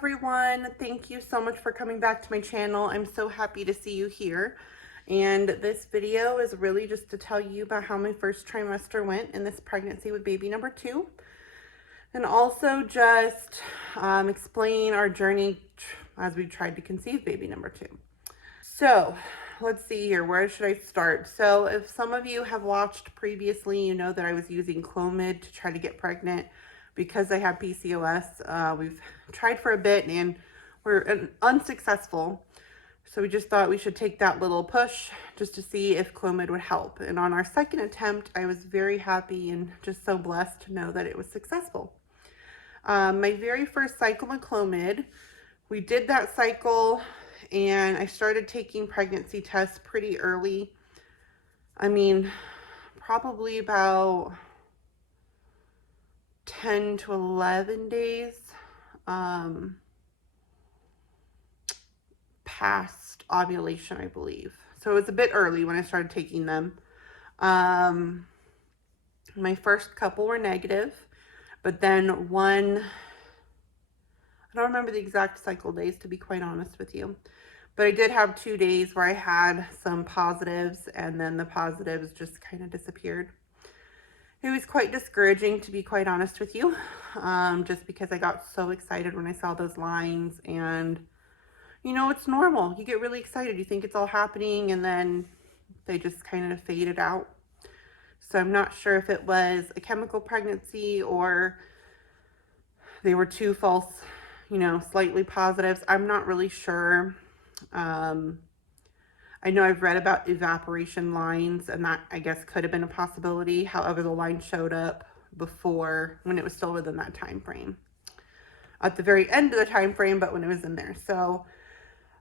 everyone. Thank you so much for coming back to my channel. I'm so happy to see you here. And this video is really just to tell you about how my first trimester went in this pregnancy with baby number 2. And also just explain our journey as we tried to conceive baby number 2. So let's see here, where should I start? So if some of you have watched previously, you know that I was using Clomid to try to get pregnant because I have PCOS. We've tried for a bit and we're unsuccessful. So we just thought we should take that little push just to see if Clomid would help. And on our second attempt, I was very happy and just so blessed to know that it was successful. My very first cycle with Clomid, we did that cycle and I started taking pregnancy tests pretty early. I mean, probably about 10 to 11 days past ovulation, I believe. So it was a bit early when I started taking them. My first couple were negative, but then one, I don't remember the exact cycle days, to be quite honest with you. But I did have 2 days where I had some positives and then the positives just kind of disappeared. It was quite discouraging, to be quite honest with you, just because I got so excited when I saw those lines. And, you know, it's normal. You get really excited. You think it's all happening and then they just kind of faded out. So I'm not sure if it was a chemical pregnancy or they were 2 false, you know, slightly positives. I'm not really sure. I know I've read about evaporation lines and that I guess could have been a possibility. However, the line showed up before, when it was still within that time frame. At the very end of the time frame, but when it was in there. So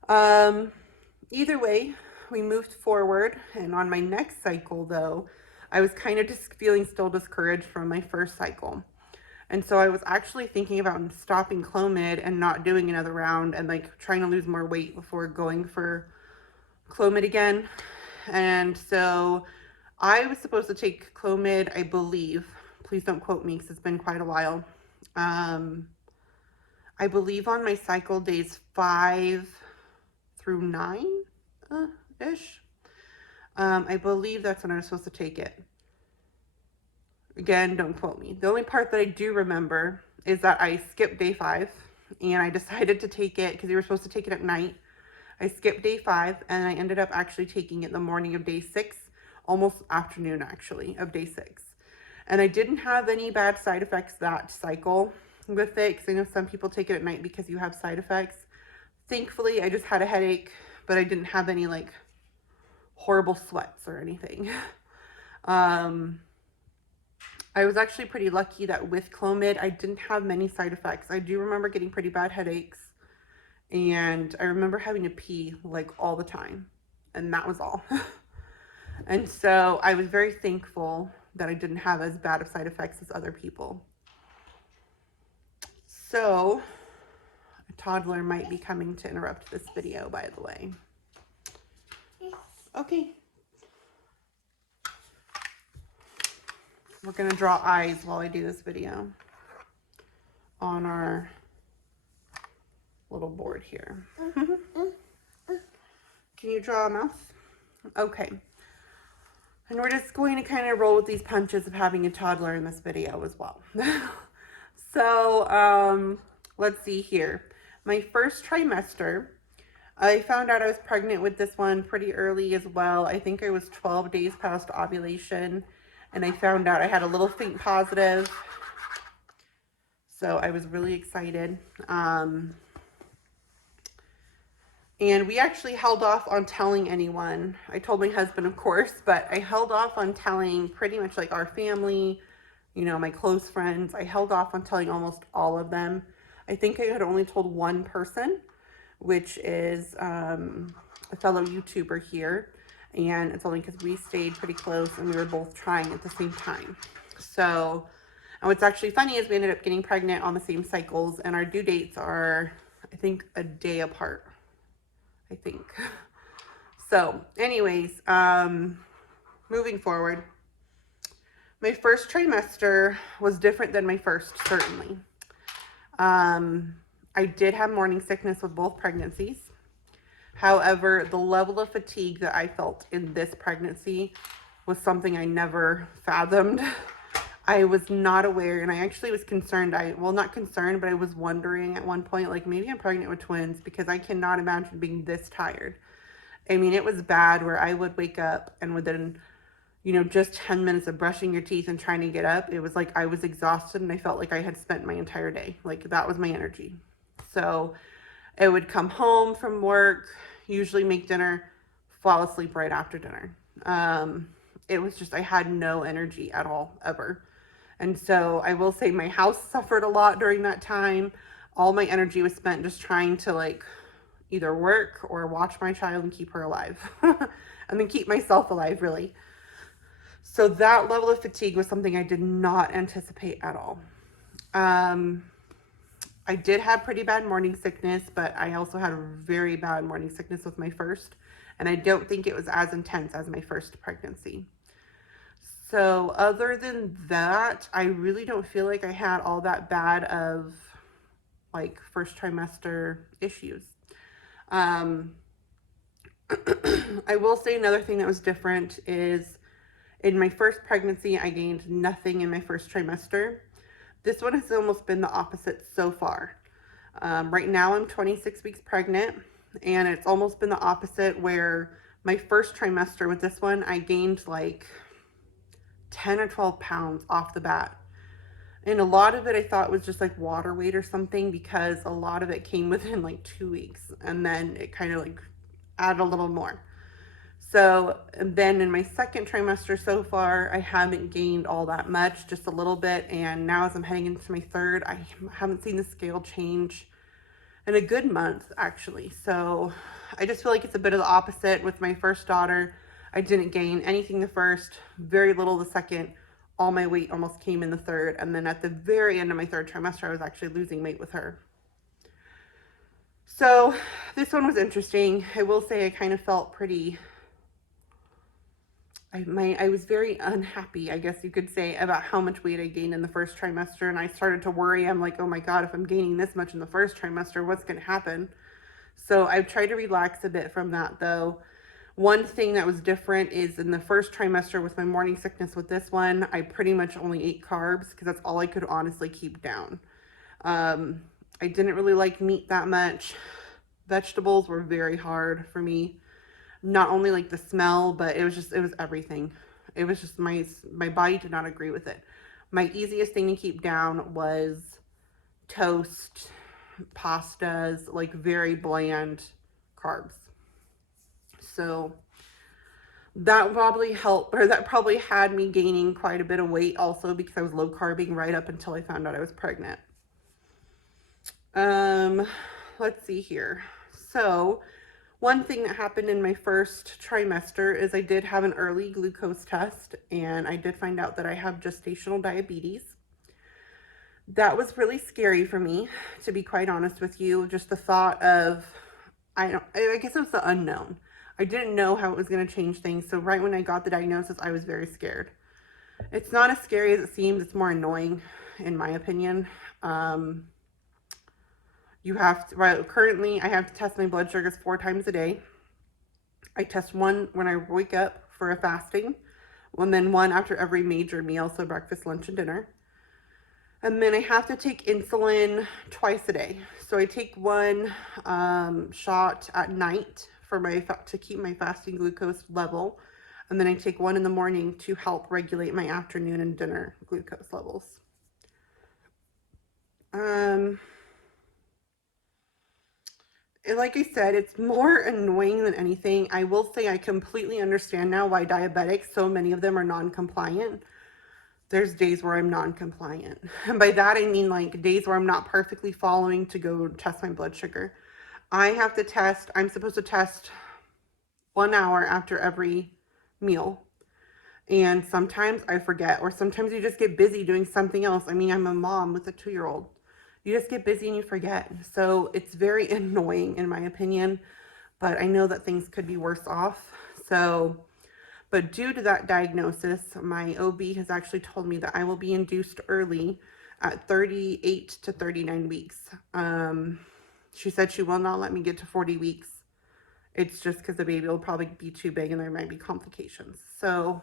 either way, we moved forward. And on my next cycle though, I was kind of just feeling still discouraged from my first cycle. And so I was actually thinking about stopping Clomid and not doing another round and like trying to lose more weight before going for Clomid again. And so I was supposed to take Clomid, I believe, please don't quote me because it's been quite a while. I believe on my cycle days 5 through 9 ish. I believe that's when I was supposed to take it. Again, don't quote me. The only part that I do remember is that I skipped day 5 and I decided to take it because you were supposed to take it at night. I skipped day 5 and I ended up actually taking it the morning of day 6, almost afternoon actually of day 6. And I didn't have any bad side effects that cycle with it because I know some people take it at night because you have side effects. Thankfully, I just had a headache, but I didn't have any like horrible sweats or anything. I was actually pretty lucky that with Clomid, I didn't have many side effects. I do remember getting pretty bad headaches and I remember having to pee like all the time and that was all. And so I was very thankful that I didn't have as bad of side effects as other people. So a toddler might be coming to interrupt this video, by the way. Okay. We're going to draw eyes while I do this video on our little board here. Can you draw a mouth? Okay. And we're just going to kind of roll with these punches of having a toddler in this video as well. So let's see here. My first trimester, I found out I was pregnant with this one pretty early as well. I think I was 12 days past ovulation. And I found out I had a little faint positive. So I was really excited. And we actually held off on telling anyone. I told my husband, of course, but I held off on telling pretty much like our family, you know, my close friends. I held off on telling almost all of them. I think I had only told one person, which is a fellow YouTuber here. And it's only because we stayed pretty close and we were both trying at the same time. So, and what's actually funny is we ended up getting pregnant on the same cycles and our due dates are, I think, a day apart, I think. So anyways, moving forward, my first trimester was different than my first, certainly. I did have morning sickness with both pregnancies. However, the level of fatigue that I felt in this pregnancy was something I never fathomed. I was not aware, and I actually was concerned. Well, not concerned, but I was wondering at one point, like, maybe I'm pregnant with twins, because I cannot imagine being this tired. I mean, it was bad where I would wake up and within, just 10 minutes of brushing your teeth and trying to get up, it was like I was exhausted and I felt like I had spent my entire day. Like, that was my energy. So I would come home from work, usually make dinner, fall asleep right after dinner. It was just, I had no energy at all, ever. And so I will say my house suffered a lot during that time. All my energy was spent just trying to, like, either work or watch my child and keep her alive. And then keep myself alive, really. So that level of fatigue was something I did not anticipate at all. I did have pretty bad morning sickness, but I also had very bad morning sickness with my first, and I don't think it was as intense as my first pregnancy. So other than that, I really don't feel like I had all that bad of, like, first trimester issues. I will say another thing that was different is in my first pregnancy, I gained nothing in my first trimester. This one has almost been the opposite so far. Right now I'm 26 weeks pregnant, and it's almost been the opposite, where my first trimester with this one, I gained like 10 or 12 pounds off the bat. And a lot of it I thought was just like water weight or something, because a lot of it came within like 2 weeks, and then it kind of like added a little more. So then in my second trimester so far, I haven't gained all that much, just a little bit. And now as I'm heading into my third, I haven't seen the scale change in a good month, actually. So I just feel like it's a bit of the opposite with my first daughter. I didn't gain anything the first, very little the second. All my weight almost came in the third. And then at the very end of my third trimester, I was actually losing weight with her. So this one was interesting. I will say I kind of felt pretty... I was very unhappy, I guess you could say, about how much weight I gained in the first trimester. And I started to worry. I'm like, oh my God, if I'm gaining this much in the first trimester, what's going to happen? So I've tried to relax a bit from that, though. One thing that was different is in the first trimester with my morning sickness with this one, I pretty much only ate carbs because that's all I could honestly keep down. I didn't really like meat that much. Vegetables were very hard for me. Not only like the smell, but it was everything. It was just my body did not agree with it. My easiest thing to keep down was toast, pastas, like very bland carbs. So that probably helped, or that probably had me gaining quite a bit of weight also, because I was low carbing right up until I found out I was pregnant. Let's see here. So one thing that happened in my first trimester is I did have an early glucose test, and I did find out that I have gestational diabetes. That was really scary for me, to be quite honest with you. Just the thought of, I guess it was the unknown. I didn't know how it was going to change things. So right when I got the diagnosis, I was very scared. It's not as scary as it seems. It's more annoying, in my opinion. Currently I have to test my blood sugars 4 times a day. I test one when I wake up for a fasting, and then one after every major meal, so breakfast, lunch, and dinner. And then I have to take insulin twice a day. So I take one shot at night to keep my fasting glucose level, and then I take one in the morning to help regulate my afternoon and dinner glucose levels. Like I said, it's more annoying than anything. I will say I completely understand now why diabetics, so many of them, are non-compliant. There's days where I'm non-compliant. And by that, I mean like days where I'm not perfectly following to go test my blood sugar. I'm supposed to test 1 hour after every meal. And sometimes I forget, or sometimes you just get busy doing something else. I mean, I'm a mom with a 2-year-old. You just get busy and you forget. So it's very annoying, in my opinion, but I know that things could be worse off. But due to that diagnosis, my OB has actually told me that I will be induced early at 38 to 39 weeks. She said she will not let me get to 40 weeks. It's just because the baby will probably be too big and there might be complications. So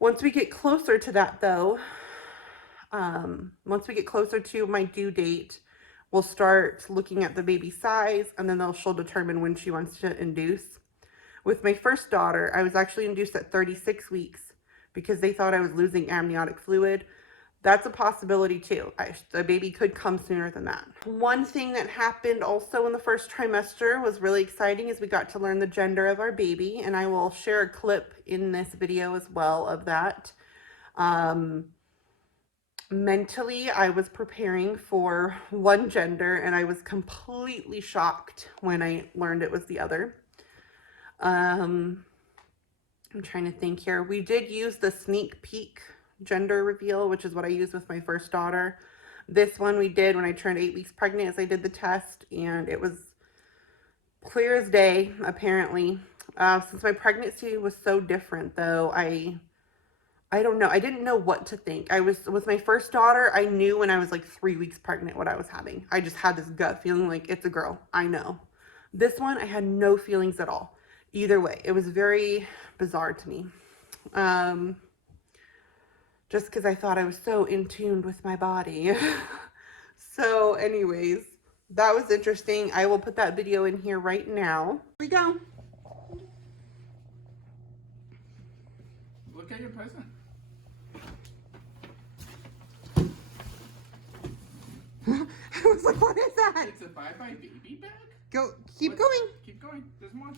once we get closer to that though, once we get closer to my due date, we'll start looking at the baby size, and then she'll determine when she wants to induce. With my first daughter, I was actually induced at 36 weeks because they thought I was losing amniotic fluid. That's a possibility too. The baby could come sooner than that. One thing that happened also in the first trimester was really exciting is we got to learn the gender of our baby, and I will share a clip in this video as well of that. Mentally, I was preparing for one gender, and I was completely shocked when I learned it was the other. I'm trying to think here. We did use the sneak peek gender reveal, which is what I used with my first daughter. This one we did when I turned 8 weeks pregnant, as I did the test, and it was clear as day, apparently. Since my pregnancy was so different, though, I don't know. I didn't know what to think. With my first daughter, I knew when I was like 3 weeks pregnant what I was having. I just had this gut feeling like it's a girl. I know. This one, I had no feelings at all. Either way, it was very bizarre to me. Just because I thought I was so in tune with my body. So anyways, that was interesting. I will put that video in here right now. Here we go. Look at your present. I was like, what is that? It's a bye-bye baby bag? Keep going. Keep going. There's more.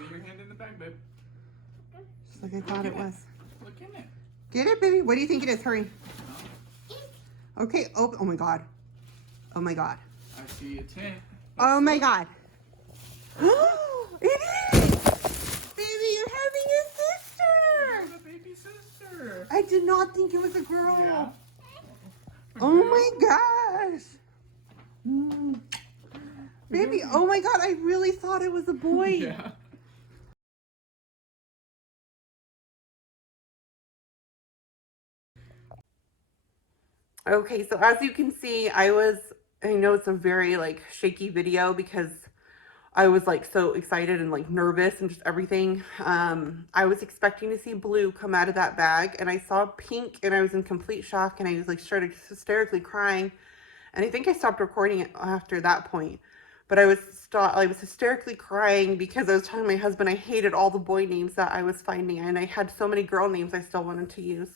Get your hand in the bag, babe. Just like I thought it was. Look in it. Get it, baby? What do you think it is? Hurry. Okay. Oh my God. Oh my God. I see a tent. Oh my God. It is! Baby, you're having a sister! It's a baby sister. I did not think it was a girl. Yeah. Oh my gosh. Baby, oh my God, I really thought it was a boy. Yeah. Okay, so as you can see, I know it's a very like shaky video because I was like so excited and like nervous and just everything. I was expecting to see blue come out of that bag, and I saw pink, and I was in complete shock, and I was like started hysterically crying. And I think I stopped recording it after that point. But I was hysterically crying because I was telling my husband I hated all the boy names that I was finding, and I had so many girl names I still wanted to use.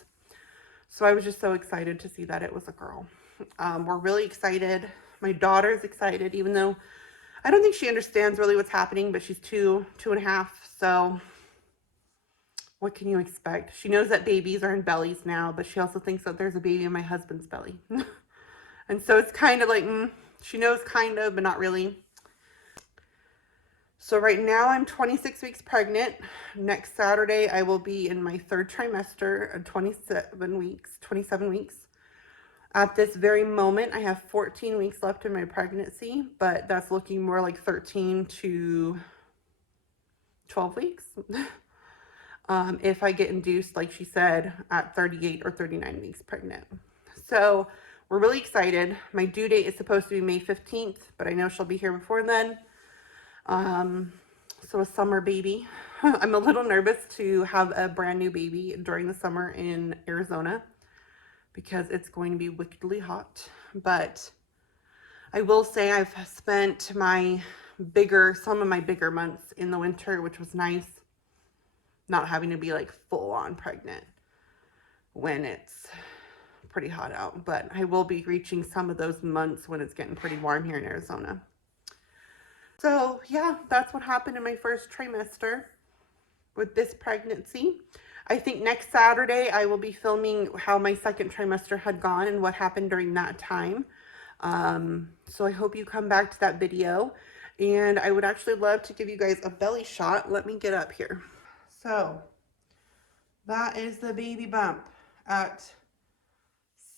So I was just so excited to see that it was a girl. We're really excited. My daughter's excited, even though I don't think she understands really what's happening, but she's two and a half. So what can you expect? She knows that babies are in bellies now, but she also thinks that there's a baby in my husband's belly. And so it's kind of like, she knows kind of, but not really. So right now I'm 26 weeks pregnant. Next Saturday, I will be in my third trimester at 27 weeks. At this very moment, I have 14 weeks left in my pregnancy, but that's looking more like 13 to 12 weeks. If I get induced, like she said, at 38 or 39 weeks pregnant. So we're really excited. My due date is supposed to be May 15th, but I know she'll be here before then. So a summer baby. I'm a little nervous to have a brand new baby during the summer in Arizona because it's going to be wickedly hot. But I will say I've spent some of my bigger months in the winter, which was nice. Not having to be like full on pregnant when it's pretty hot out. But I will be reaching some of those months when it's getting pretty warm here in Arizona. So yeah, that's what happened in my first trimester with this pregnancy. I think next Saturday I will be filming how my second trimester had gone and what happened during that time. So I hope you come back to that video, and I would actually love to give you guys a belly shot. Let me get up here. So that is the baby bump at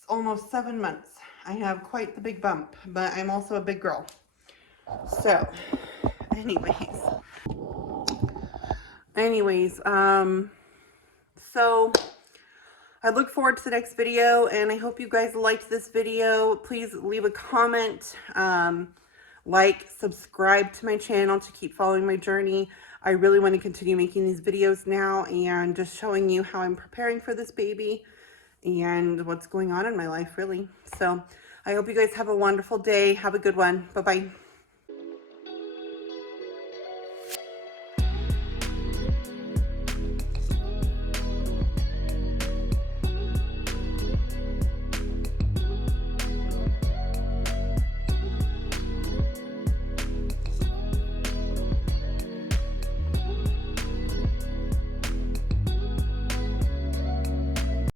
almost 7 months. I have quite the big bump, but I'm also a big girl. So anyways, So I look forward to the next video, and I hope you guys liked this video. Please leave a comment, like, subscribe to my channel to keep following my journey. I really want to continue making these videos now and just showing you how I'm preparing for this baby and what's going on in my life, really. So I hope you guys have a wonderful day. Have a good one. Bye-bye.